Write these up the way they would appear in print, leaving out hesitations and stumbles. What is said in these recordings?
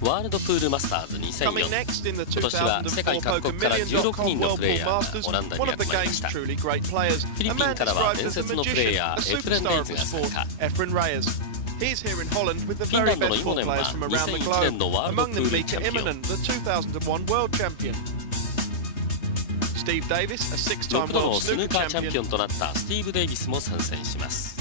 ワールドプールマスターズ2004 Coming next in the 今年は世界各国から16人のプレイヤーがオランダに one of 集 the まりま game's した。フ truly great players. ィリ A ピン man からは described 伝 as a 説のプレイ magician, ヤ a ーエフレン・レイ superstar of ズ the が参 sport, 加。 Efren Reyes. He's here in Holland with the フィン very ランドの best イモネ football ンは players from around the 2001年 globe. のワールド Among プ them ール Mika チャンピオン。 Immonen, the 2001 world champion. Steve Davis, a 6 six-time 度の world スヌー snooker カーチャンピオ champion. ンとなったスティーブ・デイビスも参戦します。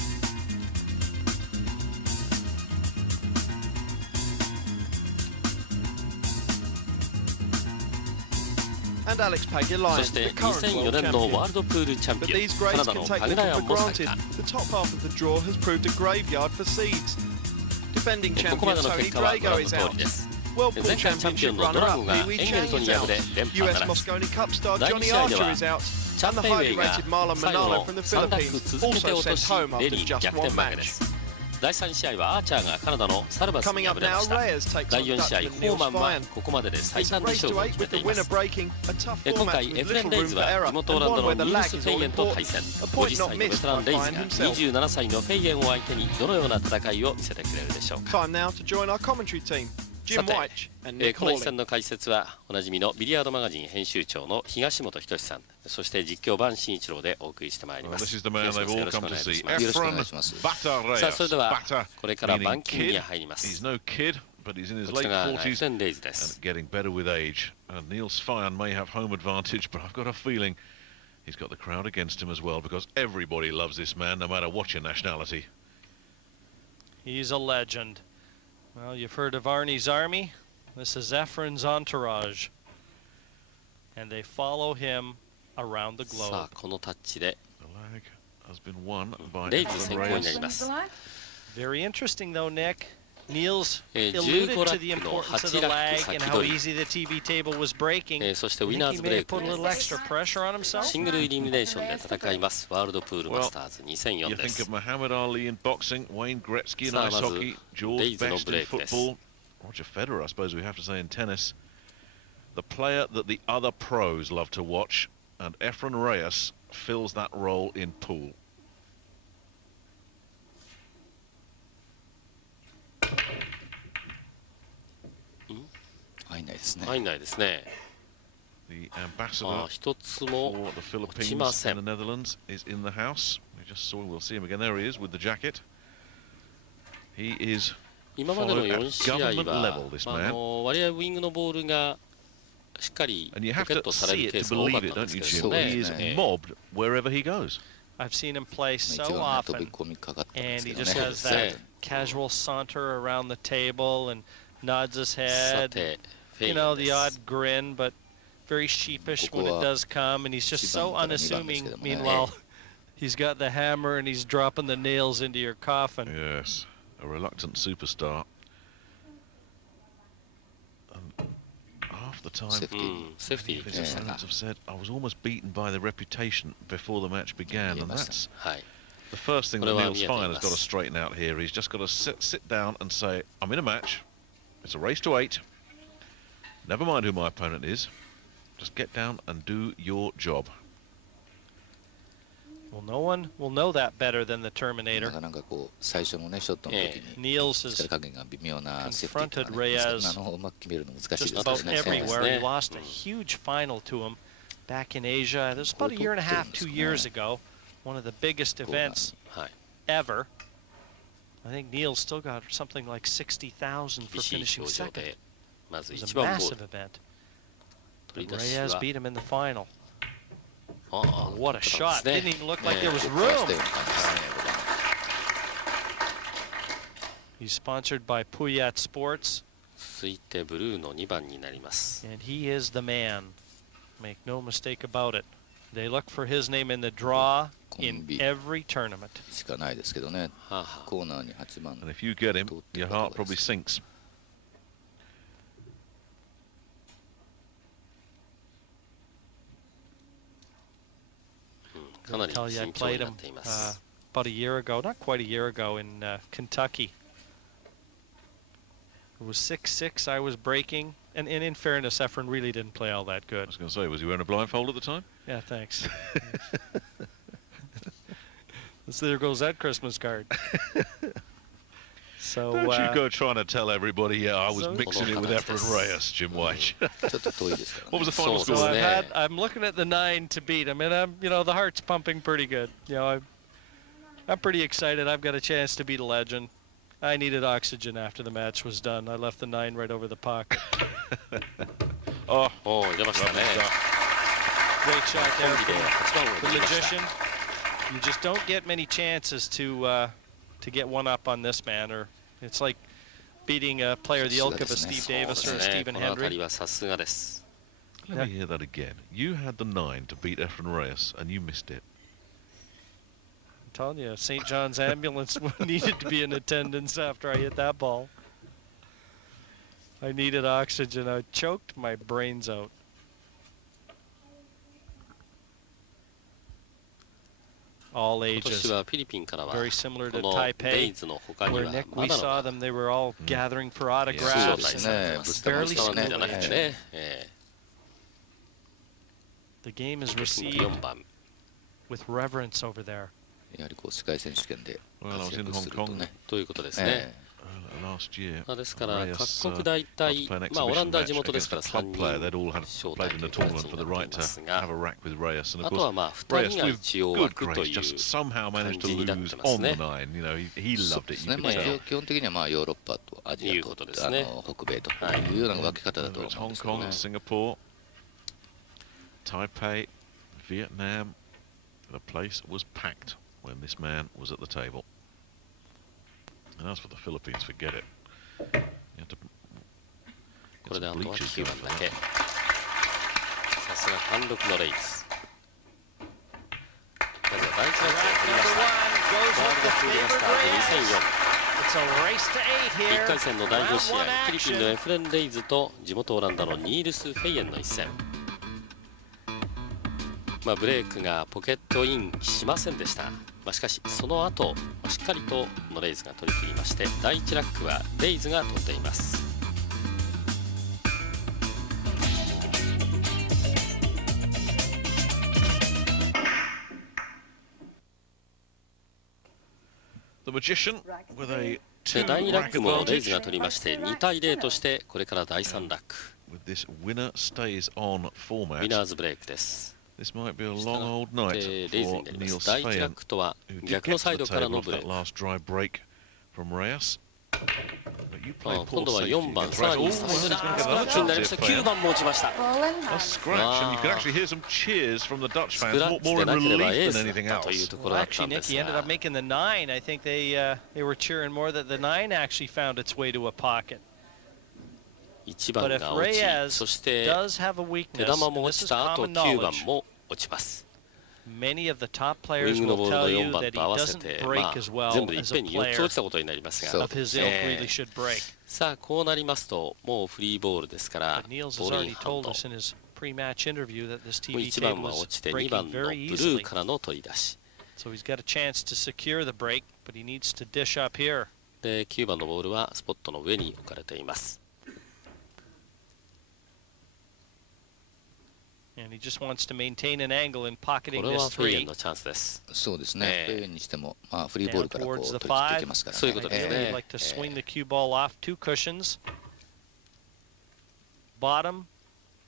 And Alex そ Pagulayan, して the current 2004 world 年の champion. ワールドプールチャン But ピオン these カナ grades ダ can の take パグラヤ little ン for も参 granted. 加。 The top half of the draw has proved a graveyard for seeds. Defending ここま champion での Tony 結果はご Drago 覧の is 通 out. りです。 World 前 Pool 回チャンピオ Championship ンのドラ runner-up ゴが Pee エ Wee ンゲル Chang ト is に敗 out. れ連覇 US ならず。 Mosconi Cup star 第2 Johnny 試合で Archer は is out. チャン And the ペイウェ highly イが rated Marlon 最後 Manalo の from the 3ラック Philippines 続けて also 落と sent し home レデ after ィ just 逆 one 転負けで match. す。第3試合はアーチャーがカナダのサルバスに Coming 敗 up れま now, した。 Reyes takes 第 on 4試合 Dutchman ホー Niels マンは Fine. ここまでで最 It's 短で race 勝 to 負を eight 決め with て the いま winner す。 breaking. A tough 今 format 回 with エフレン・ little レイ room ズ for は error 地元オ and ランダ one の where the ニュー lag ス・ is フェ all イエンと important. 対戦。 A 50 point not 歳のベ missed テラ by ン・レイズ Fine が himself. 27歳のフェイエンを相手にどのような戦いを見せてくれるでしょうか。 Time now to join our commentary team. Jim さて White and Nick この一 Hawley. 戦の解説はおなじみのビリヤードマガジン編集長の東本仁さん、そして実況番真一郎でお送りしてまいります。よろしくお願いします。さあそれではこれから番金に入ります。 But he's in his こち late らがエ 40s フレン・レイズで and す。 getting better with age. And Niels Fine may have home advantage, but I've got a feeling he's got the crowd against him as well because everybody loves this man, no matter what your nationality. He's a legend. Well, you've heard of Arnie's Army. This is Efren's entourage. And they follow him around the さ globe. あこのタッチで The lag has been won by レイズ Efren 先行にな Reyes. ります。 Very interesting, though, Nick. Niels 15 alluded ラ to the ックの importance of 8 the ラッ lag ク and 先 how 取り。 easy the TV table was breaking. そして You ウィ think ナー he ズブ may レ have イク put a little extra pressure on himself? シングルイリミネーションで戦いますワールドプールマスターズ You 2004で think す of。Muhammad Ali in boxing, Wayne Gretzky in さあ ice まず hockey, George Reyes の Best ブレ in イクです。 football, Roger Federer, I suppose we have to say, in tennis. The player that the other pros love to watch, and Efren Reyes fills that role in pool. 入んないですね。入んないですね。 The あ ambassador 一つも for the 落ち Philippines ませ and ん。 the Netherlands is in the house. We just saw, we'll see him again. There he is with the jacket. He is 今までの followed at 4試合 government は level, this man. 割合ウィングのボールがしっかり And you ポ have ケッ to トされ see る it ケー to スが多かっ believe た it, んで don't す you, けど Jim? ね。 He is mobbed wherever he goes. I've seen him play 一 so 度ね飛び often. 込みかかったんで And す he けど just ね。 has that casual saunter around the table and nods his さ head. てフェイ You ン know, で the す odd grin, but very sheepish when it does come. And he's just so unassuming. Meanwhile, he's got the hammer and he's dropping the nails into your coffin. Yes, a reluctant superstar. And half the time, セーフティーにセーフティ his ーでしたか。 opponents have said, I was almost beaten by the reputation before the match began. And that's はい。 the first thing that これは Niels 見えてい Fine ま has す。 got to straighten out here. He's just got to sit down and say, I'm in a match. It's a race to 8. Never mind who my opponent is. Just get down and do your job. Well, no one will know that better than the な Terminator. かなかこう最初のねショットの時に Niels 力 has 加減が微妙なセーフティーと confronted かね、 Reyes うまく決めるの難しい just です about からね。 everywhere. He lost a huge final to him back in Asia. This was about a year and a half, 2 years ago. One of the biggest events はい。 ever. I think Niels still got something like 60,000 for 厳しい finishing 表情 second. でまず It was 1 a 番ボー massive ル event. 取り But 出し Reyes は beat him in the final. ああ What a そう shot. です Didn't ね even look like ね there was ここからし room. たような感じですね。He's sponsored by Puyat Sports, 続いてブルーの2番になります。 and he is the man. Make no mistake about it. They look for his name in the draw in every tournament. しかないですけどね。はあはあコーナーに8番 And if you get him, your heart probably sinks. かなり Tell you, I 慎重 played にな him っています。 about a year ago, not quite a year ago, in Kentucky. It was 6-6. I was breaking, and in fairness, Efren really didn't play all that I good. was going to say, was he wearing a blindfold at the time? Yeah, thanks. So there goes that Christmas card. So, don't you go trying to tell everybody, yeah, I was mixing it with Efren Reyes, Jim White. What was the final score? So I'm looking at the 9 to beat him, and the heart's pumping pretty good. I'm pretty excited. I've got a chance to beat a legend. I needed oxygen after the match was done. I left the 9 right over the pocket. Oh, 出ましたね。 Great shot there for the magician. You just don't get many chances to get one up on this man, or it's like beating a player the ilk of a Steve Davis or a Stephen Hendry. Let me hear that again. You had the 9 to beat Efren Reyes, and you missed it. I'm telling you, St. John's ambulance needed to be in attendance after I hit that ball. I needed oxygen. I choked my brains out. All ages. Very similar to Taipei, where Nick, we saw them, they were all gathering for autographs. Fairly similar. The game is received with reverence over there. Well, I was in Hong Kong last year. ですから各国大体、オランダは地元ですから3人 They'd all had played in the tournament for the right to have a rack with Reyes, and of あとは course 2人が Reyes 一応 with 枠 good とい grace う just somehow managed to 感じになっ lose てます on the ね。 9. You know, he loved it. You could tell. 基本的にはヨーロッパとアジアと北米というような分け方だと It's 思うん Hong ですけど Kong, ね。 Singapore, Taipei, Vietnam. The place was packed when this man was at the table. And as for the Philippines, forget it. You had to これであとは bleachers 9 going 番 for だけ。 that. さすが貫禄のレイズ。まずは第1ラップを取りました。ワールドフードマスターズ2004。1回戦の第5試合、フィリピンのエフレン・レイズと地元オランダのニールス・フェイエンの一戦。ブレイクがポケットインしませんでした。しかしその後しっかりとのレイズが取り切りまして、第1ラックはレイズが取っています。The Magician with a 第2ラックもレイズが取りまして2対0として、これから第3ラック with this winner stays on ウ format. ィナーズブレイクです。 This might be a long old night レイズ for になりま Neil す。第1ラ Swain, ックとは who did 逆の get サイ to ド the からの table ブレ after イ that ク。 last dry break from Reyes. But you played 今 poor 度は safety 4番、 against さら Reyes. に Oh, サイ he's ド going ダ to ー get ス another クラッチになりました。 chance here. 9番も落ちました。 A scratch, and you can actually hear some cheers from the Dutch ス fans, クラッ more チ more で in なければエー relief ス than anything だったという else. ところ Well, だった actually, んで Nick, す he ended が up making the 9. I think they were cheering more that the 9 actually found its way to a pocket. 1番 But if が落ち、 Reyes そして does have a 手 weakness, 玉も and 落 this ち is た後 common 9番 knowledge, も落ちます。 many of the top ウ players ィングの will ボール tell の you 4番 that と he 合わせ doesn't て、 break as 全 well 部でいっ as ぺ a んに4つ player 落ちたことになりますが、 of his ilk really should break. さあこうなりますともうフリーボールですから、 But Niels ボ has ールイン already ハン told ド。 us in his pre-match interview that this もう TV 1 table 番は落 was ちて2番 breaking の very ブルー easily. からの取り出し So he's got a chance to secure the break, but he needs to dish up here. で9番のボールはスポットの上に置かれています。 And he just wants to maintain an angle in こ pocketing れは this フェイエン 3. のチャンスです。そうですね。フェイエンにしても、フリーボールからこう Down towards 取 the り切っていけますからね。そういうことですね。 He'd like to swing the cue ball off 2 cushions, bottom,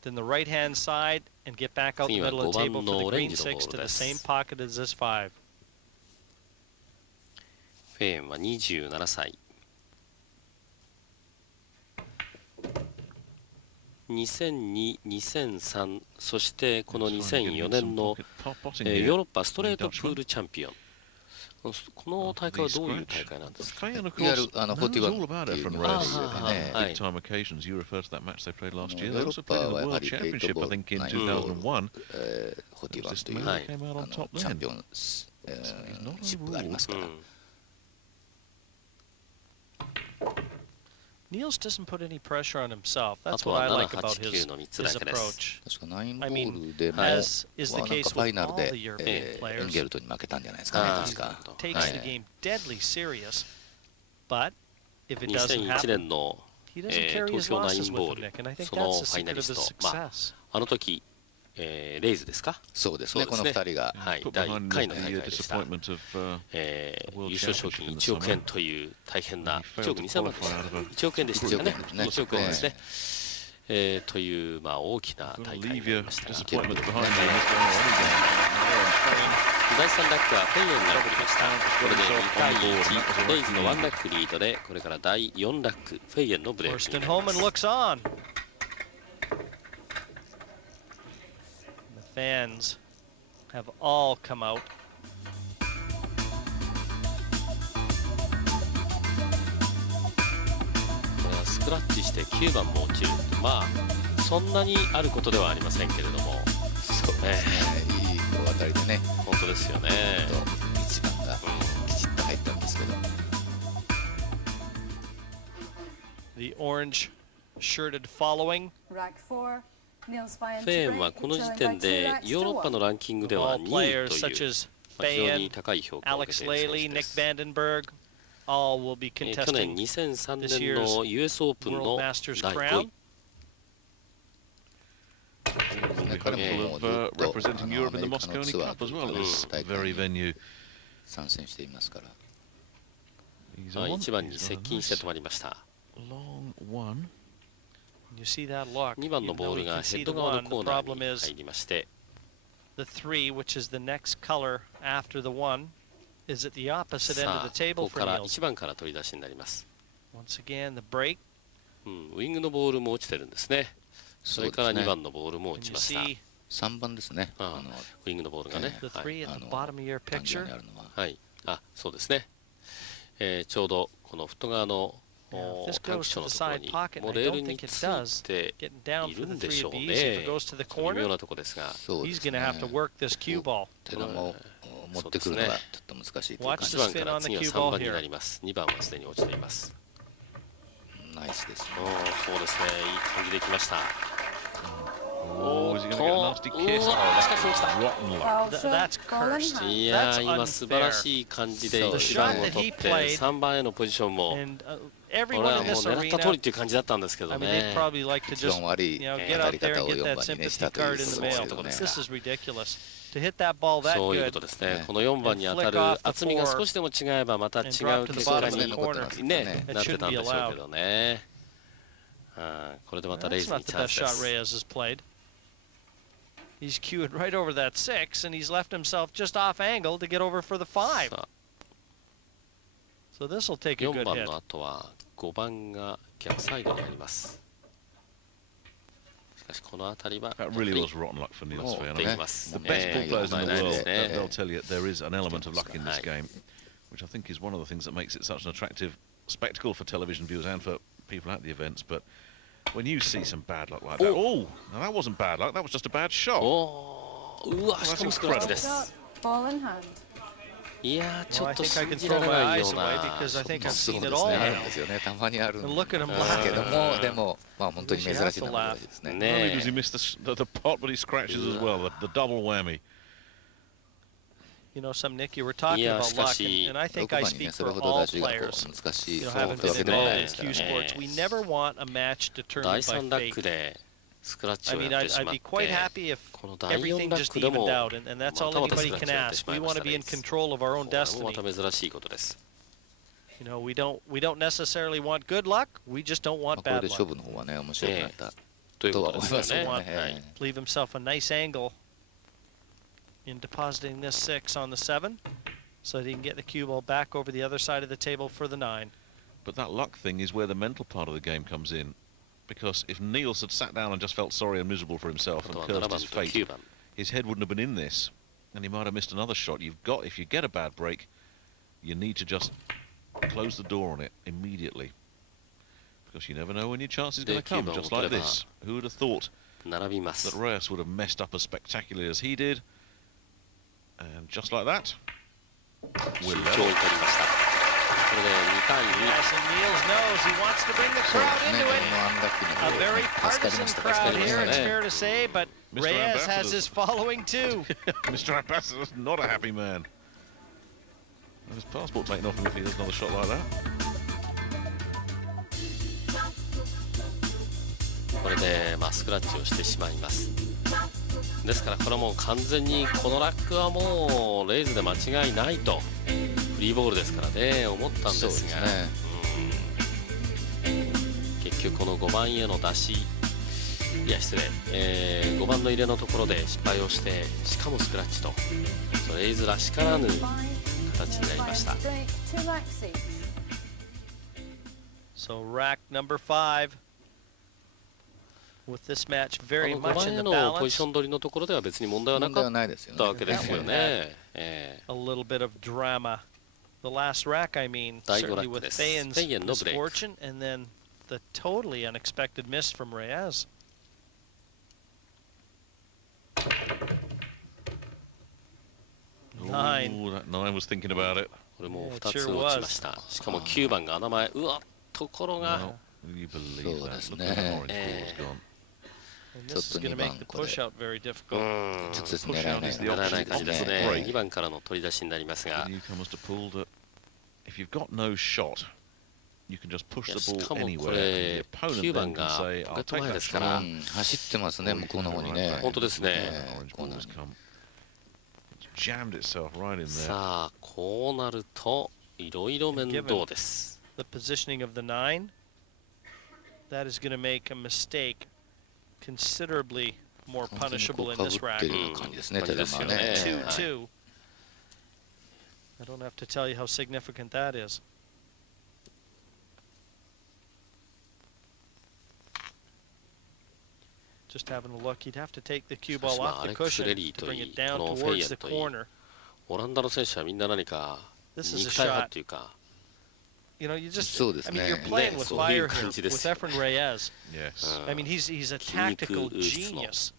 then the right-hand side, and get back out the 次は middle of the 5 番 table の for the オレン green ジのボ 6 to ールで the す。 same pocket as this 5. フェイエンは27歳。2002、2003、そしてこの2004年のヨーロッパストレートプールチャンピオン。この大会はどういう大会なんですか？いわゆる41っていうのがBig time occasions. You refer to that match they played last year. They also played in the World Championship, I think, in 2001. 41というチャンピオンシップがありますから。Niels doesn't put any pressure on himself. That's what I like about his approach. 確か9ボールでも、as is the なんか case ファイ with ナル all で the European エン players. ゲルトに負けたんじゃないですかね、確か。 Takes the game deadly serious, but if it doesn't 2001 happen, 年の he doesn't carry 東 his 京 losses 9ボ with ー him, ル Nick, and I think その that's フ the ァイナ secret リ of ス his ト、success. あの時レイズですか。そうですね、この2人が、はい、第1回の大会でした。優勝賞金1億円という大変な1億2000万でした。1億円でしたね。1億円ですね。という大きな大会になりましたが、第3ラックはフェイエンが取りました。これで2対1、レイズの1ラックリードで、これから第4ラック、フェイエンのブレークになります。Fans have all come out. これはスクラッチして9番も落ちる。そんなにあることではありませんけれども。そうですね。いい大当たりでね。本当ですよね。1番がきちっと入ったんですけど。The orange shirted following. フェーンはこの時点でヨーロッパのランキングでは2位という非常に高い評価を受けている選手です。去年2003年の US オープンの第5位。彼ももうずっとアメリカのツアーという大会に参戦していますから。1番に接近して止まりました。2番のボールがヘッド側のコーナーに入りまして、さあ、ここから1番から取り出しになります。ウイングのボールも落ちてるんですね。それから2番のボールも落ちました。3番ですね。ウイングのボールがね。はい。そうですね。ちょうどこのフット側の短期所のところにもうレールについているんでしょうね。微妙なところですが。手玉を持ってくるのがちょっと難しいというか。1番から次は3番になります。2番はすでに落ちています。ナイスですね。そうですね。いい感じできました。いやー、今素晴らしい感じで1番を取って3番へのポジションもこれはもう狙った通りっていう感じだったんですけどね。一番悪い当たり方を4番にねしたということですが、そういうことですね。この4番に当たる厚みが少しでも違えばまた違う結果にねなってたんでしょうけどね。これでまたレイズにチャンスです。He's cued right over that 6, and he's left himself just off angle to get over for the 5. So this will take a good hit. 4番の後は5番が逆サイドにあります。しかしこの辺りは That really was rotten luck for Niels Fehn. The best ball players in the world, they'll tell you there is an element of luck in this game, which I think is one of the things that makes it such an attractive spectacle for television viewers and for people at the events. But when you see some bad luck like that, now that wasn't bad luck, that was just a bad shot. うわ、しかもスクラッチです。いやー、ちょっと信じられないような。そうですね、たまにあるんですけども、でも本当に珍しいなことですね。Not only does he miss the pot, but he scratches as well, the double whammy. You know, Nick, you were talking about luck, and I think I speak for all players. Having been involved in Q sports, we never want a match determined by fate. I mean, I'd be quite happy if everything just evened out, and that's all anybody can ask. We want to be in control of our own destiny. You know, we don't necessarily want good luck. We just don't want bad luck. Leave himself a nice angle in depositing this 6 on the 7, so that he can get the cue ball back over the other side of the table for the 9. But that luck thing is where the mental part of the game comes in, because if Niels had sat down and just felt sorry and miserable for himself and cursed his fate, his head wouldn't have been in this, and he might have missed another shot. If you get a bad break, you need to just close the door on it immediately, because you never know when your chance is going to come, just like this. Who would have thought that Reyes would have messed up as spectacularly as he did? And just like that, we're level. Yes, and Niels knows he wants to bring the crowd into it. A very partisan crowd here, it's fair to say, but Reyes has his following too. Mr. Ambassador is not a happy man. His passport taken off him if he does another shot like that. これでスクラッチをしてしまいます。ですからこれはもう完全にこのラックはもうレイズで間違いないとフリーボールですからね思ったんですが、結局この5番への出しいや失礼、5番の入れのところで失敗をしてしかもスクラッチとレイズらしからぬ形になりました。So rack number 5 with this match very much in the balance. 5番へのポジション取りのところでは別に問題はなかったわけですよね。A little bit of drama. The last rack, I mean, certainly with Fayen's misfortune, and then the totally unexpected miss from Reyes. That 9 was thinking about it. これも2つ落ちました。しかも9番が名前うわところが。そうですね。ちょっと2番これ直接狙えない狙えない感じですね。2番からの取り出しになりますが。If you've got no shot, you can just push the ball anywhere. 9番がポケット前ですから。走ってますね向こうの方にね。本当ですね。さあこうなるといろいろ面倒です。The positioning of the 9, that is going to make a mistake considerably more punishable in this rack. 2-2. I don't have to tell you how significant that is. Just having a look, he'd have to take the cue ball off the cushion to bring it down towards the corner. オランダの選手はみんな何か肉体派というか。You know, you just, I mean, you're playing with fire here with Efren Reyes. Yes. I mean, he's a tactical genius.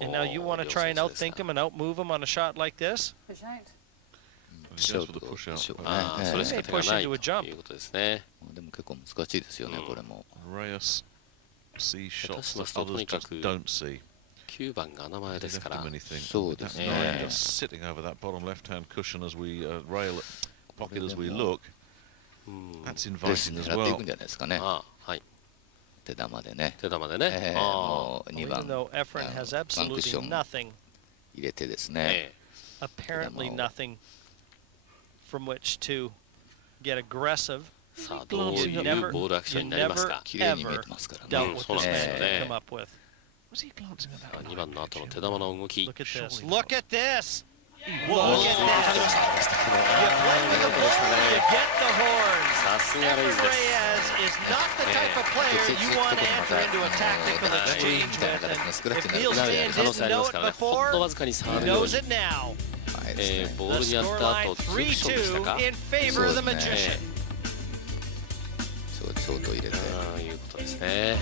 And now you want to try and outthink him and outmove him on a shot like this? ショートpush out. それしか手がないということですね。でも結構難しいですよねこれも。Reyes sees shots that others just don't see. 9番が名前ですから。そうですね。Just sitting over that bottom left-hand cushion as we rail pocket as we look. That's inviting as well. 狙っていくんじゃないですかね。はい。手玉でね。手玉でね。もう2番ワンクッション入れてですね。Apparently nothing from which to get aggressive. さあどういうボールアクションになりますか。綺麗に見えてますからね。そうなんですよね。2番の後の手玉の動き。Look at this. Look at this. Look at this. You play with the ball, you get the horn. さすがレイズです。Reyes is not the type of player you want to enter into a tactical exchange with. If Neil Stan didn't know it before, he knows it now. ボールにあった後、ツーショットしたか。in favor of the magician. ショート入れて。いうことですね。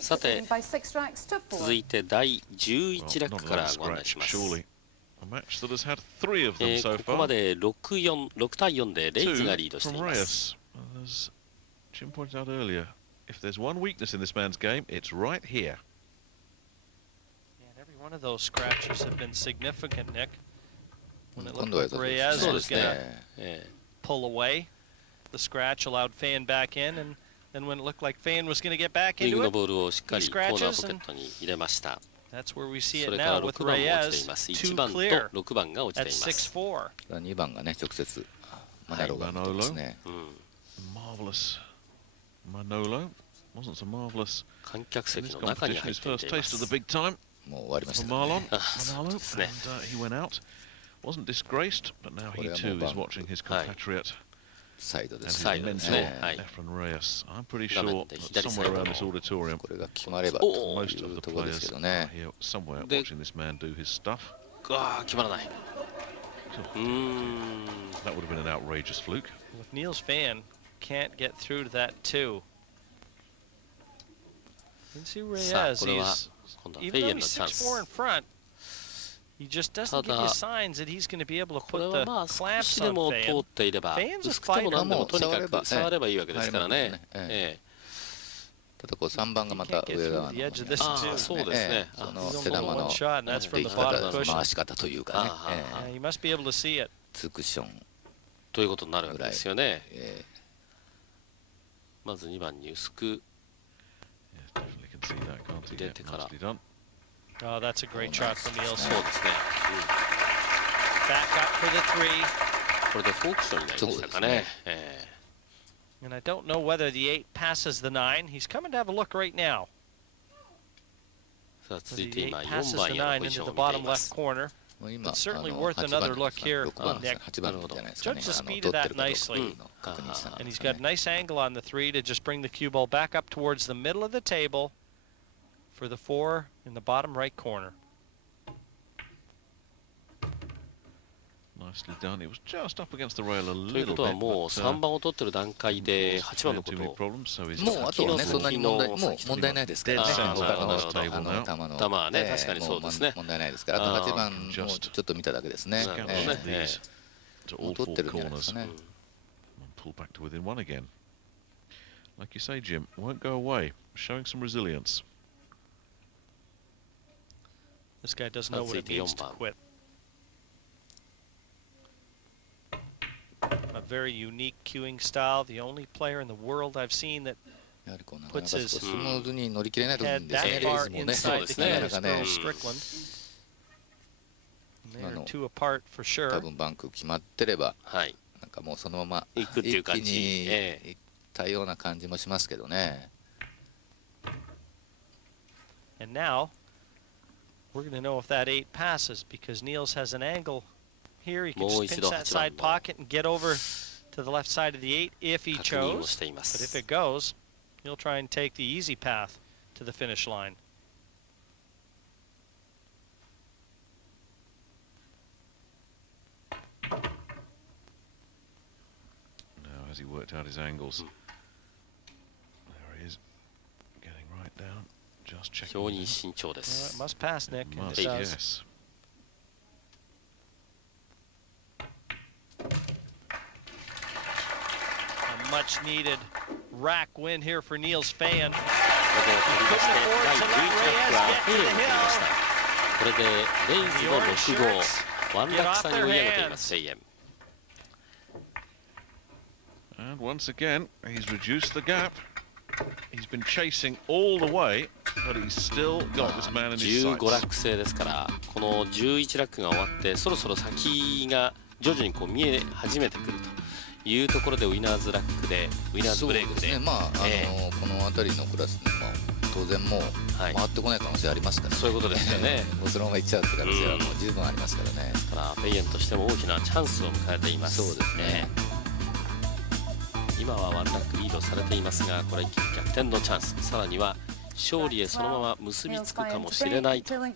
さて、続いて第11ラックからご案内します。ここまで6対4でレイズがリードしています。Jim pointed out earlier, if there's one weakness in this man's game, it's right here. Every one of those scratches have been significant, Nick. When it looked like Reyes was going to pull away, the scratch allowed Fayen back in, and then when it looked like Fayen was going to get back into it, he scratches, and that's where we see it now with Reyes, 2 clear at 6-4. 2番がね直接マナロが見てますね。Marvelous. Manolo wasn't so marvelous. 観客席の中に入っています。First taste of the big time. もう終わりました。Manolo, and he went out. Wasn't disgraced, but now he too is watching his compatriot. サイドですね。Efren Reyes. I'm pretty sure somewhere around this auditorium, これが決まればと most い of う the ところですけ players どね。 are here somewhere watching this man do his stuff. 決まらない。That would have been an outrageous fluke. If Neil's fan can't get through to that 2. You can see Reyes, even though he's 6-4 in front, he just doesn't give you signs that he's going to be able to put the clamps on Fayen. Fayen's a fighter. とにかく触ればいいわけですからね。ただこう3番がまた上側のそうですね。その手玉のでき方回し方というかね。You must be able to see it. ツークッション。ということになるわけですよね。まず2番に薄く入れてから。Oh, that's a great shot from Nielsen. そうですね。Back up for the three. これでフォークションになりましたかね。And I don't know whether the 8 passes the 9. He's coming to have a look right now. さあ続いて今4番へのポジションを見ています。It's certainly worth another look here, Nick. Judge the speed of that nicely. And he's got a nice angle on the 3 to just bring the cue ball back up towards the middle of the table for the 4 in the bottom right corner. Nicely done. It was just up against the rail a little bit. ということはもう3番を取ってる段階で8番のことをもうあとはねそんなに問題ないですからね。他の球はね確かにそうですね。問題ないですから。あと8番もちょっと見ただけですね。取ってるんじゃないですかね。Pull back to within one again. Like you say, Jim, won't go away. Showing some resilience. This guy doesn't know what it means to quit. A very unique cueing style. The only player in the world I've seen that puts his head that far inside the cue is Earl Strickland. They are two apart for sure. 多分バンク決まってれば、なんかもうそのまま一気にいったような感じもしますけどね。And now we're going to know if that 8 passes because Niels has an angle. Here he can just pinch that side pocket and get over to the left side of the 8 if he chose. But if it goes, he'll try and take the easy path to the finish line. Now as he worked out his angles, there he is, getting right down, just checking. 非常に慎重です。It must pass, Nick. It must, yes. Much needed rack win here for Niels Fan. He couldn't afford to let Reyes get to the hill. これでレイズの6号、ワンラック差に追い上げています、フェイエン。And once again, he's reduced the gap. He's been chasing all the way, but he's still got this man in his sights. 15ラック制ですから、この11ラックが終わって、そろそろ先が徐々にこう見え始めてくると。いうところでウィナーズラックでウィナーズブレイクで、まあこの辺りのクラスにも当然もう回ってこない可能性ありますから、そういうことですよね。もうそのままいっちゃうって可能性はもう十分ありますからね。ですからフェイエンとしても大きなチャンスを迎えています。そうですね。今はワンラックリードされていますが、これ一気に逆転のチャンス、さらには勝利へそのまま結びつくかもしれないというこ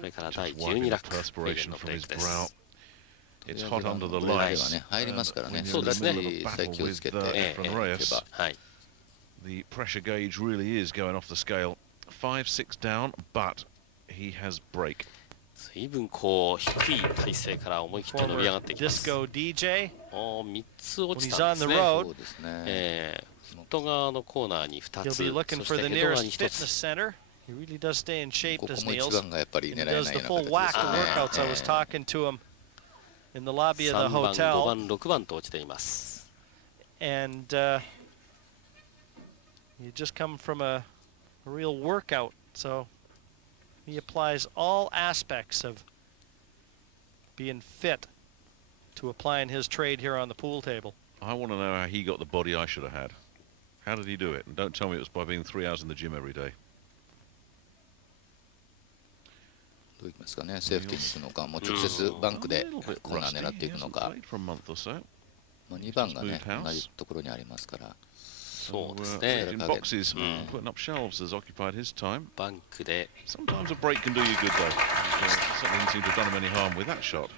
れから第12ラックフェイエンのブレイクです。It's hot under the lights. 入りますからね。そうですね。気をつけてはい。The pressure gauge really is going off the scale. 5-6 down, but he has break. 随分こう低い体勢から思い切って伸び上がってきます。Disco DJ。3つ落ちたんですね。外側のコーナーに2つ、そしてヘッド側に1つ。He really does stay in shape, does Niels. ここも一番がやっぱり狙えないような形ですね。He does the full whack of workouts. I was talking to him in the lobby of the hotel. 3番、5番、6番と落ちています。And you just come from a real workout, so he applies all aspects of being fit to applying his trade here on the pool table. I want to know how he got the body I should have had. How did he do it? And don't tell me it was by being 3 hours in the gym every day. どういきますかね、セーフティーに行くのか、もう直接バンクでコーナー狙っていくのか、2番がね、同じところにありますから。そうですね。バンクで。Sometimes a break can do you good though. Something seemed to have done him any harm with that shot.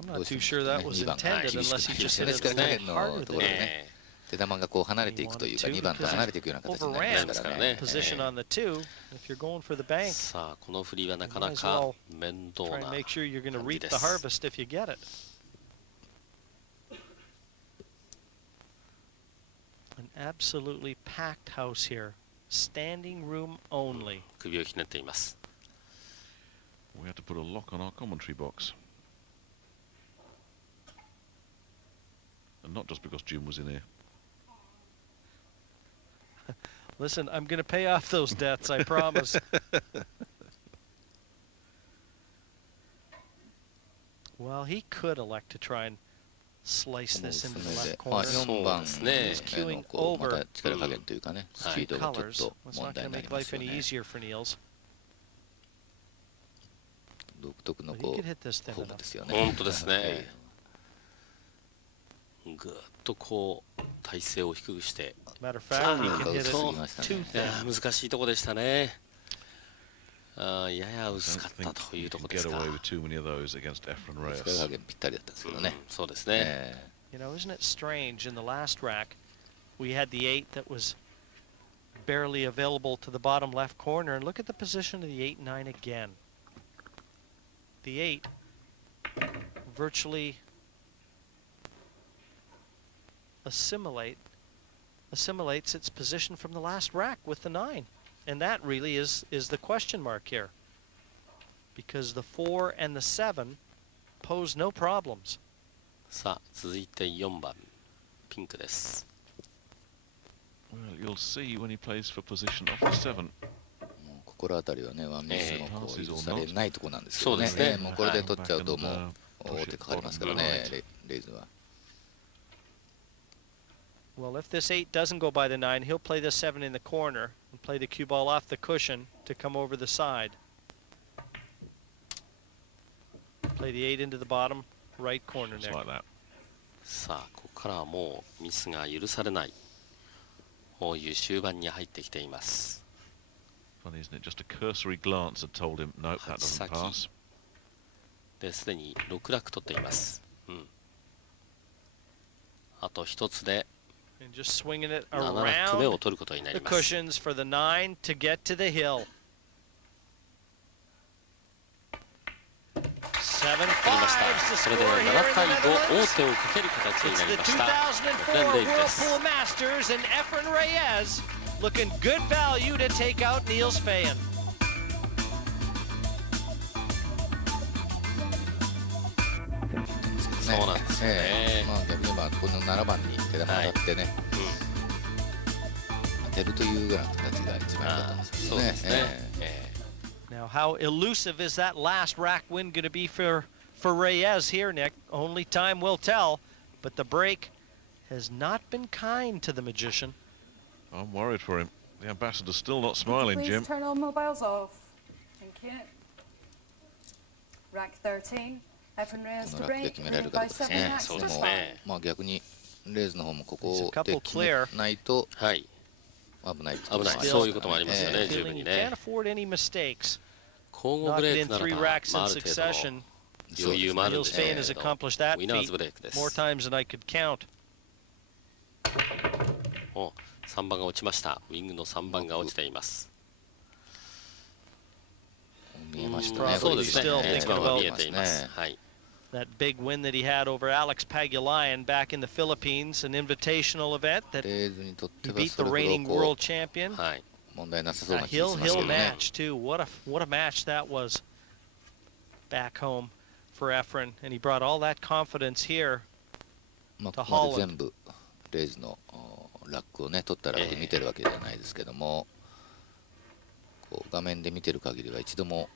I'm not too sure that was intended unless he just hit it a little harder than that. 手玉がこう離れていくというか、2番と離れていくような形になりますからね。さあ、この振りはなかなか面倒な感じです。An absolutely packed house here. Standing room only. 首をひねっています。We had to put a lock on our commentary box. not just because Jim was in here. Listen, I'm going to pay off those debts, I promise. Well, he could elect to try and slice this into the left corner. 4番He's queuing また over 力加減というかね、スピードがちょっ colors. と It's 問 not 題 going に to なり make ま life すよ any ね。 easier for Niels. 独特の But he こ could hit this う thin フォーム enough. ですよね。本当ですね。ぐっとこう体勢を低くして。 Matter of fact, he can hit it too いや thin. 難しいとこでしたね。やや薄かったというところですか。力加減ぴったりだったんですけどね。そうですね。You know, isn't it strange? In the last rack, we had the 8 that was barely available to the bottom left corner, and look at the position of the 8-9 again. The 8 virtually assimilates its position from the last rack with the 9, and that really is the question mark here, because the 4 and the 7 pose no problems. さあ続いて4番ピンクです。 Well, you'll see when he plays for position off the 7. 心当たりはね、ワンミスもこう許されないとこなんですけどね。もうこれで取っちゃうともう大手かかりますからね、レイズは。Well, if this 8 doesn't go by the 9, he'll play the 7 in the corner and play the cue ball off the cushion to come over the side. Play the 8 into the bottom right corner next. Like さあここからはもうミスが許されないこういう終盤に入ってきています。 Funny, isn't it? Just a cursory glance had told him, nope, that doesn't pass. ですでに6落取っています。あと一つで And just swinging it 7ラック目を around 取ることにな the ります。 cushions for the 9 to get to the hill. 7-5 それで7対5王手をかける形になりました。Whirlpool Masters and Efren Reyes looking good value to take out Niels Fayen. そうなんですね。まあ逆に言えばこの7番に手玉当たってね、当てるというような形が一番良かったんですけどね。Now, how elusive is that last rack win going to be for Reyes here, Nick? Only time will tell. But the break has not been kind to the magician. I'm worried for him. The ambassador's still not smiling, Please Jim. turn all mobiles off. Thank you. Rack 13. Efren Reyes to break. By 7 racks to 5. まあ逆にレイズの方もここで決めないと危ない。危ない。そういうこともありますよね。十分にね。 Can't afford any mistakes. 交互ブレークならば 3 racks in succession. 余裕もあるん Niels ですけ Fayen れ has ど、 accomplished that ウィナーズブ feat レイクです。 more times than I could count. 3番が落ちました。ウィングの3番が落ちています。見えましたね。そうですね。1番は見えています。はい。 That big win that he had over Alex Pagulayan back in the Philippines, an invitational event that he beat the reigning world champion. はい。 A hill match too. What a match that was back home for Efren, and he brought all that confidence here to Holland. 全部レイズのラックをね取ったラック見てるわけじゃないですけども、こう画面で見てる限りは一度も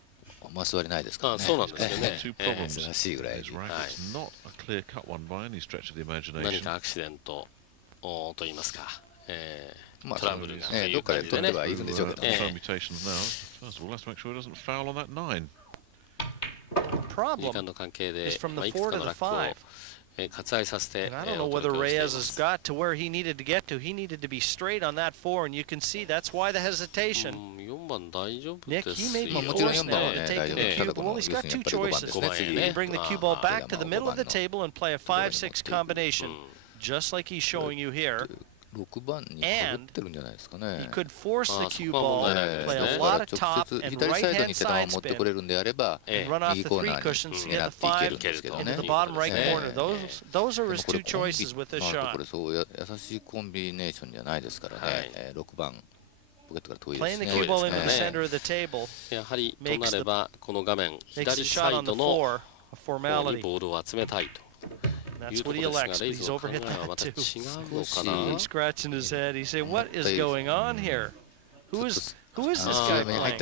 回す割ないですからね。そうなんですよね。珍しいぐらい。何かアクシデントと言いますか。トラブルがどっかで飛んではいるんでしょうけどね。時間の関係でいくつかのラックを割愛させて I don't know whether Reyes has got to where he needed to get to. He needed to be straight on that 4, and you can see that's why the hesitation. 4番大丈夫 Nick, で he す may よ。 be forced now to take the cue ball. Well, he's got two choices. He can bring the cue ball back to the middle of the table and play a 5-6 combination, just like he's showing you here. 6番にかぶってるんじゃないですかね。 He could force the cue ball, play a lot of top and right-hand side spin, and run off the 3 cushions to get the 5 into the bottom right corner. Those are his two choices with this shot. これそう優しいコンビネーションじゃないですからね。6番ポケットから遠いです Playing ね。 the cue ball into the center of the table やはりとなればこの画面 makes the 左 shot サイ on the ドの floor a 方に formality. ボールを集めたいと。that's what he elects, but he's overhit that too. He's scratching his head. He said, "What is going on here? Who is this guy playing?" Away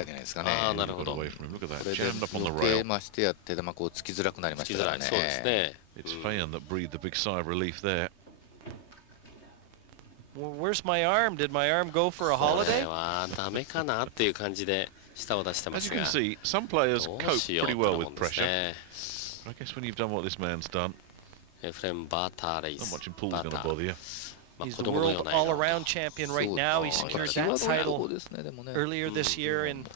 from him. Look at that, jammed up on the rail. It's Feyen that breathed a big sigh of relief there. Well, where's my arm? Did my arm go for a holiday? As you can see, some players cope pretty well with pressure. I guess when you've done what this man's done, not much in pool's going to bother you. He's the world all-around champion right now. He secured that title earlier this year in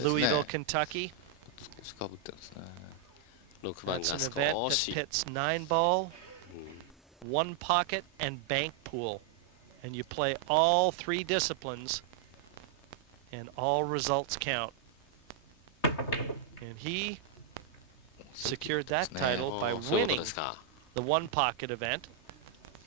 Louisville, Kentucky. That's an event that pits 9-ball, 1-pocket, and bank pool. And you play all 3 disciplines, and all results count. And he secured that title by winning the 1-pocket event,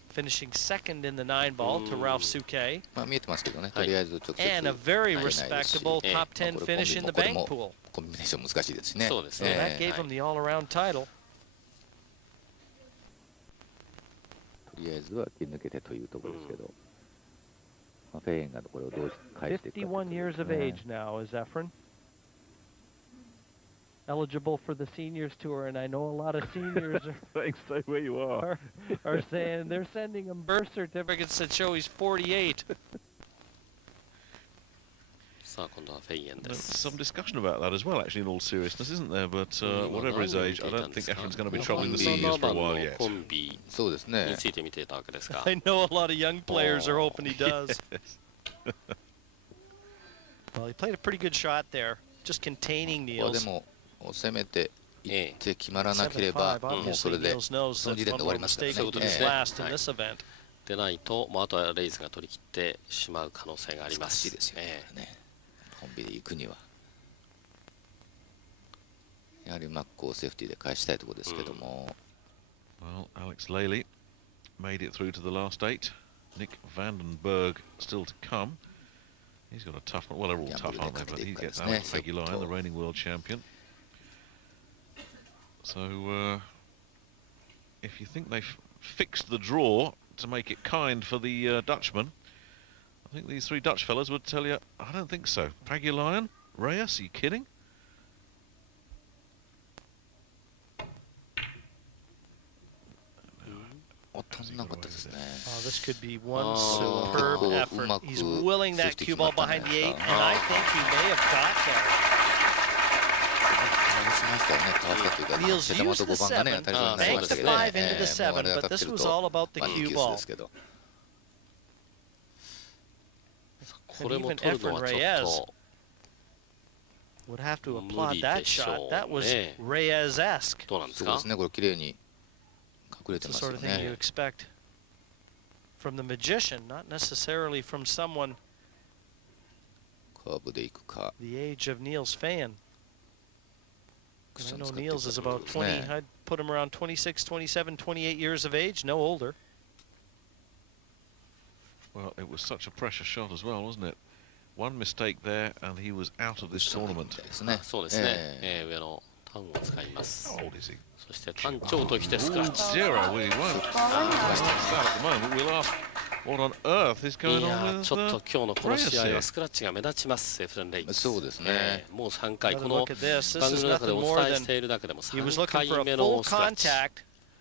finishing second in the 9-ball to Ralph Souquet, and a very respectable top 10 finish in the bank pool. So that gave him the all-around title. 51 years of age now is Efren. Eligible for the seniors tour, and I know a lot of seniors are saying they're sending him birth certificates that show he's 48. There's some discussion about that as well, actually, in all seriousness, isn't there? But whatever his age, I don't think Efren's going to be troubling the seniors for a while yet. I know a lot of young players are hoping he does. Well, he played a pretty good shot there, just containing Niels. 攻めていって決まらなければ、もうそれでその時点で終わりますからね。でないと、もうあとはレイズが取り切ってしまう可能性があります。コンビで行くにはやはりうまくこうセーフティーで返したいところですけども。Well, Alex Lely made it through to the last 8. Nick Vandenberg still to come. He's got a tough one. Well, they're all tough, aren't they? But he gets Alex Pegulayan, the reigning world champion. So, if you think they've fixed the draw to make it kind for the Dutchman, I think these 3 Dutch fellas would tell you, I don't think so. Pegulayan, Reyes, are you kidding? Oh, this could be one superb effort. He's willing that cue ball behind the 8, and I think he may have got there. Niels used the 7, banked the 5 into the 7, but this was all about the cue ball. And even Efren Reyes would have to applaud that shot. That was Reyes-esque. It's the sort of thing you expect from the magician, not necessarily from someone the age of Niels Feyen. I know Niels is about 20, I'd put him around 26, 27, 28 years of age, no older. Well, it was such a pressure shot as well, wasn't it? One mistake there, and he was out of this tournament. How old is he? そして単調ときてスクラッチ。Zero, we won't. At the moment, we'll ask what on earth is going on with ちょっと今日のこの試合はスクラッチが目立ちます、エフレン・レイズ。そうですね。もう3回、この番組の中でお伝えしているだけでも3回目のスクラッチ。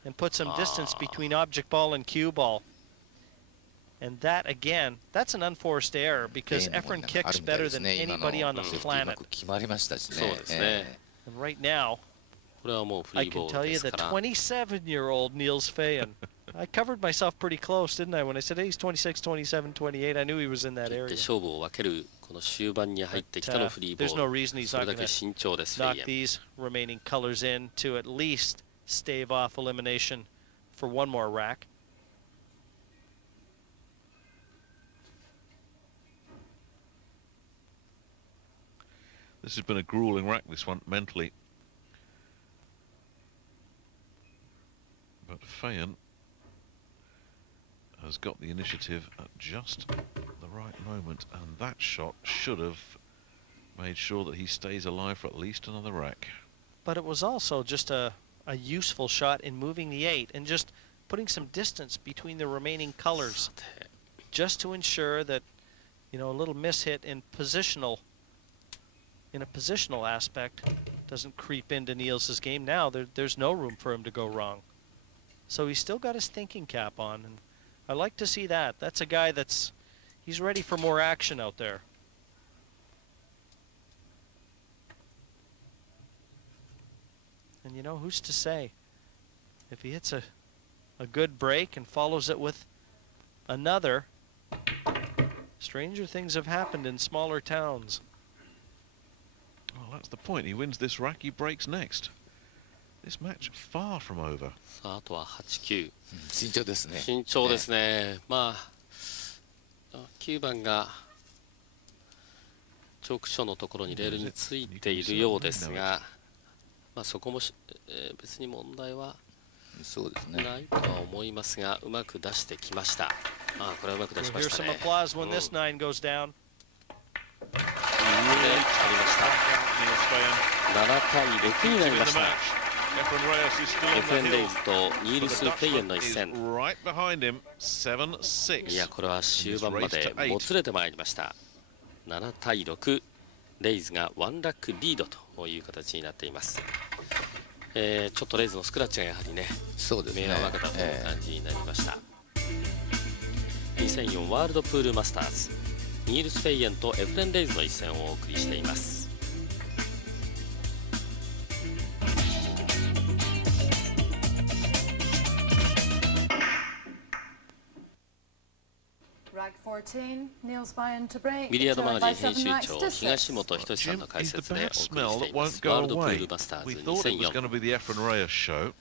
And put some distance between object ball and cue ball. And that, again, that's an unforced error because Efren kicks better than anybody on the planet. And right now, I can tell you that 27-year-old Niels Feyen, I covered myself pretty close, didn't I? When I said, hey, he's 26, 27, 28, I knew he was in that area. There's no reason he's not going to knock these remaining colors in to at least stave off elimination for one more rack. This has been a grueling rack, this one, mentally. But Feyen has got the initiative at just the right moment, and that shot should have made sure that he stays alive for at least another rack. But it was also just a useful shot in moving the 8 and just putting some distance between the remaining colors, just to ensure that, you know, a little mishit in a positional aspect doesn't creep into Niels' game. Now there's no room for him to go wrong. So he's still got his thinking cap on, and I like to see that. That's a guy he's ready for more action out there. And you know, who's to say? If he hits a good break and follows it with another, stranger things have happened in smaller towns. Well, that's the point. He wins this rack, he breaks next. This match far from over. さあ、あとは8、9。慎重ですね。慎重ですね。まあ、9番がチョークショーのところにレールについているようですが、まあそこも別に問題はないとは思いますが、うまく出してきました。ああ、これはうまく出しましたね。Here's some applause when this 9 goes down. 7対6になりました。エフレン・レイズとニールス・フェイエンの一戦。いや、これは終盤までもつれてまいりました。7対6、レイズが1ラックリードという形になっています。ちょっとレイズのスクラッチがやはりね、明暗を分けたという感じになりました。2004ワールドプールマスターズ、ニールス・フェイエンとエフレン・レイズの一戦をお送りしています。ミリアードマガジン編集長東本仁さんの解説でお送りしています。ワールドプールマスターズ2004。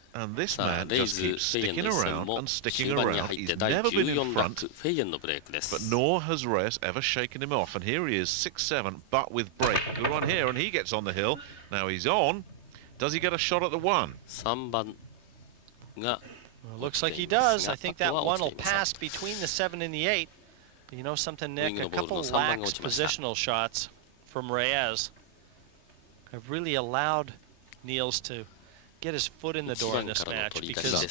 さあ、レイズ・フェイエンの一戦も終盤に入って第14ラック、フェイエンのブレイクです。But nor has Reyes ever shaken him off. And here he is, 6-7, but with break. Good one here, and he gets on the hill. Now he's on. Does he get a shot at the one? 3番が looks like he does. I think that one will pass between the 7 and the 8. You know something, Nick? A couple lax positional shots from Reyes have really allowed Niels to get his foot in the door in this match, because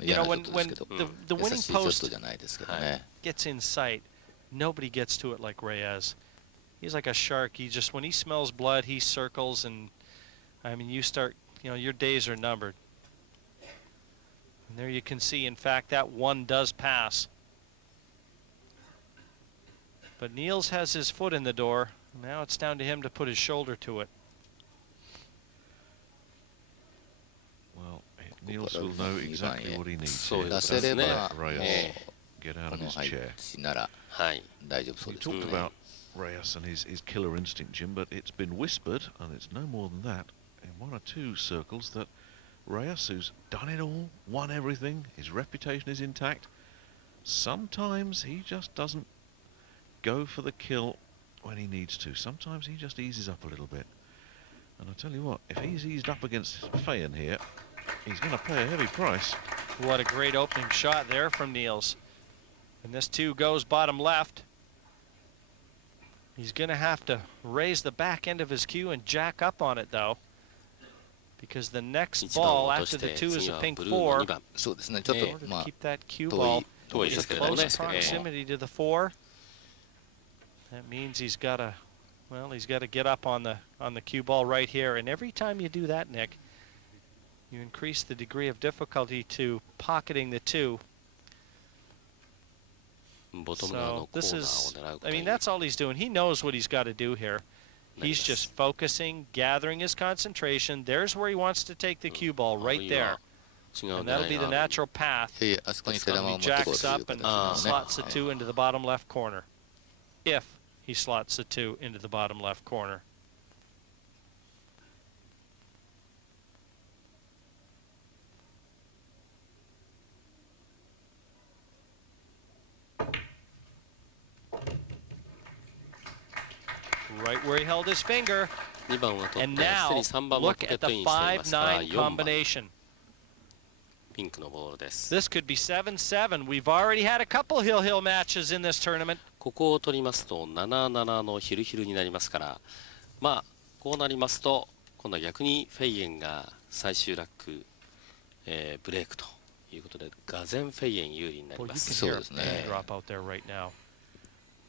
you know, when the winning post gets in sight, nobody gets to it like Reyes. He's like a shark. He just, when he smells blood, he circles, and I mean, you start, you know, your days are numbered. And there you can see, in fact, that one does pass. But Niels has his foot in the door. Now it's down to him to put his shoulder to it. Well, Niels will know exactly what he needs to let Reyes get out of his chair. You talked about Reyes and his killer instinct, Jim, but it's been whispered, and it's no more than that, in one or two circles, that Reyes, who's done it all, won everything, his reputation is intact, sometimes he just doesn't go for the kill when he needs to. Sometimes he just eases up a little bit. And I tell you what, if he's eased up against Feyen here, he's going to pay a heavy price. What a great opening shot there from Niels. And this 2 goes bottom left. He's going to have to raise the back end of his cue and jack up on it, though, because the next ball after the 2 is a pink 4. In order to keep that cue ball in close proximity to the 4. That means he's got to, well, he's got to get up on the cue ball right here. And every time you do that, Nick, you increase the degree of difficulty to pocketing the 2. So this is, I mean, that's all he's doing. He knows what he's got to do here. He's just focusing, gathering his concentration. There's where he wants to take the cue ball, right there. And that'll be the natural path. He jacks up and slots the 2 into the bottom left corner. If he slots the 2 into the bottom left corner. Right where he held his finger. And now look at the 5-9 combination. This could be 7-7. We've already had a couple hill matches in this tournament. ここを取りますと7-7のヒルヒルになりますから、まあこうなりますと今度は逆にフェイエンが最終ラック、ブレイクということでガゼン・フェイエン有利になります。そうですね。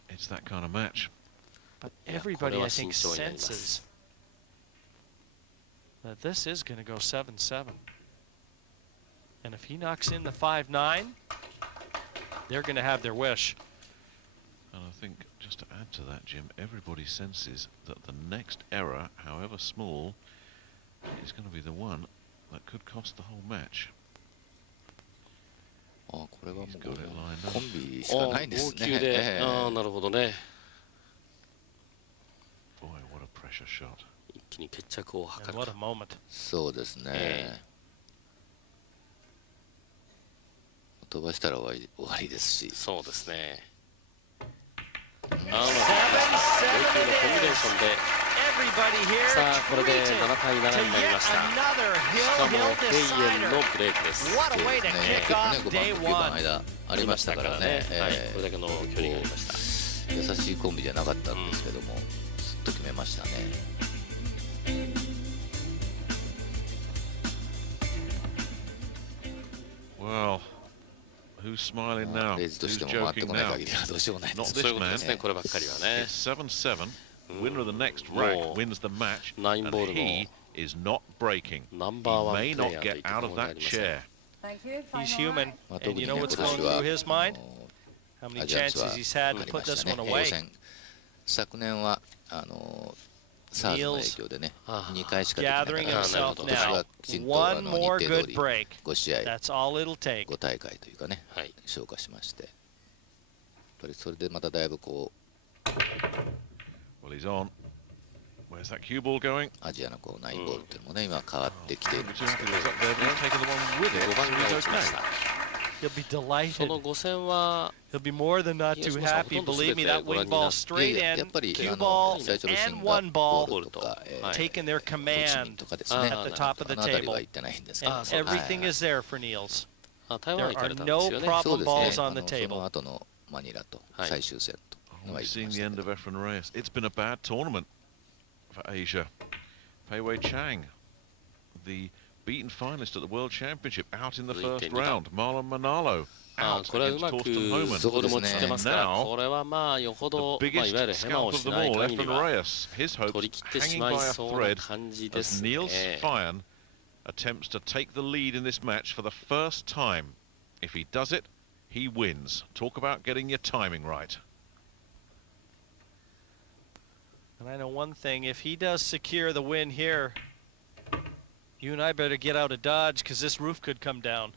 It's that kind of match. But everybody, I think, senses that this is going to go 7-7. And if he knocks in the 5-9, they're going to have their wish. And I think, just to add to that, Jim, everybody senses that the next error, however small, is going to be the one that could cost the whole match. これはもうコンビしかないですね。なるほどね。Boy, what a pressure shot. 一気に決着を図る。What a moment. そうですね。飛ばしたら終わりですし。そうですね。コンビネーションで。さあこれで7対7になりました。しかもフェイエンのブレイクです。5番と9番間ありましたからね。これだけの距離がありました。優しいコンビじゃなかったんですけども、すっと決めましたね。Well, who's smiling now? レイズとしても回ってこない限りはどうしようもないです。そういうことですね。こればっかりはね。7-7. Winner of the next rack wins the match, and he is not breaking. He may not get out of that chair. He's human, and you know what's going through his mind? How many chances he's had to put this one away. 昨年はサーズの影響でね、2回しかできなかったので、今年はきちんと日程通り5試合、5大会というかね、消化しまして、やっぱりそれでまただいぶこう。Well, he's on. Where's that cue ball going? アジアのこうナインボールっていうのもね、今変わってきているんですけど。5番が落ちました。He'll be delighted. その5戦は He'll be more than not too happy. Believe me, that wing ball straight in, cue ball and one ball taking their command at the top of the table. And everything is there for Niels. There are no problem balls on the table. その後のマニラと最終戦と。We've seen the end of Efren Reyes. It's been a bad tournament for Asia. Pei Wei Chang, the beaten finalist at the World Championship, out in the first round. Marlon Manalo out against Torsten Homan. Now, the biggest scalp of them all, Efren Reyes. His hopes hanging by a thread as Niels Feijen attempts to take the lead in this match for the first time. If he does it, he wins. Talk about getting your timing right. And I know one thing, if he does secure the win here, you and I better get out of Dodge because this roof could come down.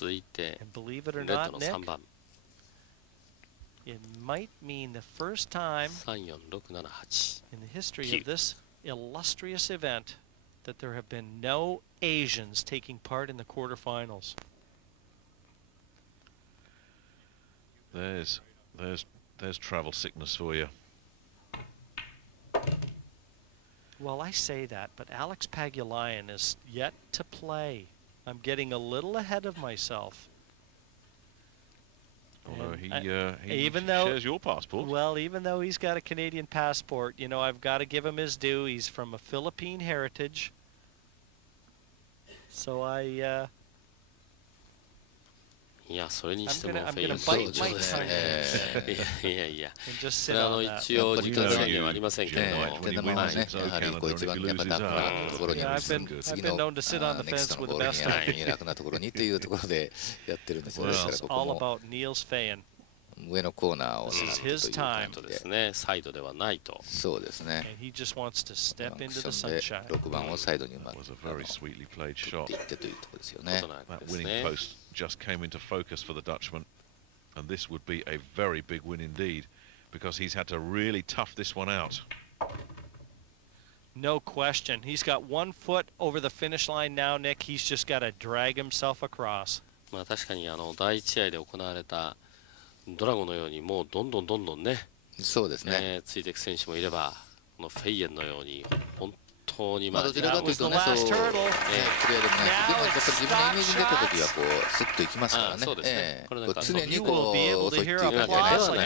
And believe it or not, Nick, it might mean the first time in the history of this illustrious event that there have been no Asians taking part in the quarterfinals. There's travel sickness for you. Well, I say that, but Alex Pagulayan is yet to play. I'm getting a little ahead of myself. Although he shares your passport. Well, even though he's got a Canadian passport, you know, I've got to give him his due. He's from a Philippine heritage. So I... いや、それにしてもフェインそうですね。いやいや。それは一応時間制限はありませんけれども。やはりこう一番やっぱタフなところに次のネクストのゴールに楽なところにというところでやってるんですよ。ですからここも上のコーナーを狙ってということですね。サイドではないと。そうですね。6番をサイドにうまく打っていってというところですよね。Just came into focus for the Dutchman, and this would be a very big win indeed, because he's had to really tough this one out. No question. He's got 1 foot over the finish line now, Nick. He's just got to drag himself across. まあ確かに第一試合で行われたドラゴンのようにもうどんどんね。そうですね。ついていく選手もいれば、このフェイエンのように本まあどちらかというとね、そうプレーでもないし、でもやっぱり自分のイメージに出た時はこうスッといきますからね。常にこうそういっていう感じではないですね。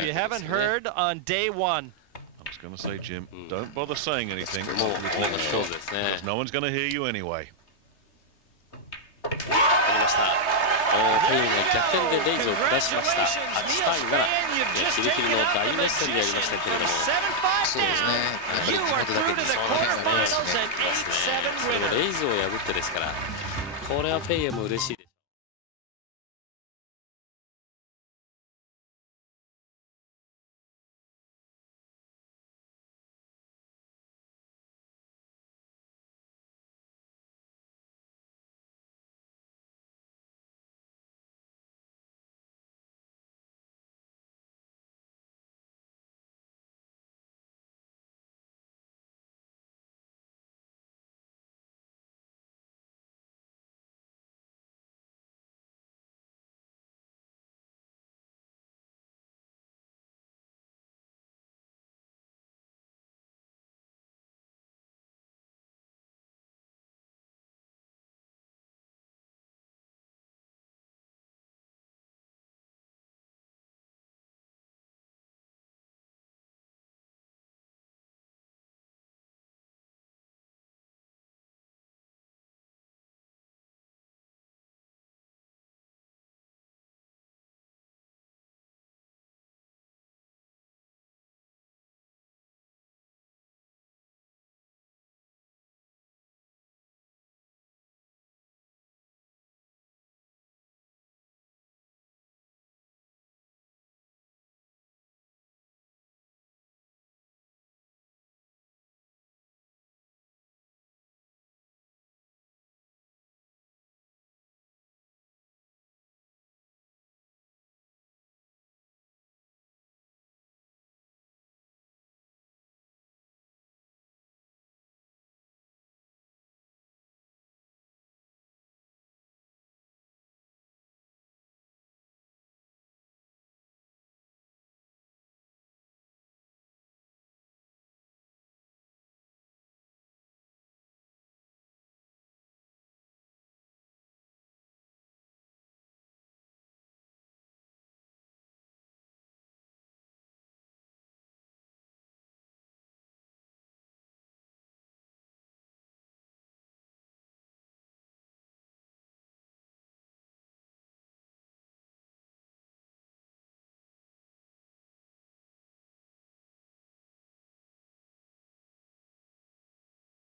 going to say, Jim, don't bother saying anything. もう勝負ですね。No one's going to hear you anyway. 取りました。フェインが逆転でレイズを下しました。8対7。キリキリの大熱戦でやりましたけれども。そうですね。やっぱり地元だけにその変がないですね。レイズを破ってですから、これはフェイエも嬉しいです。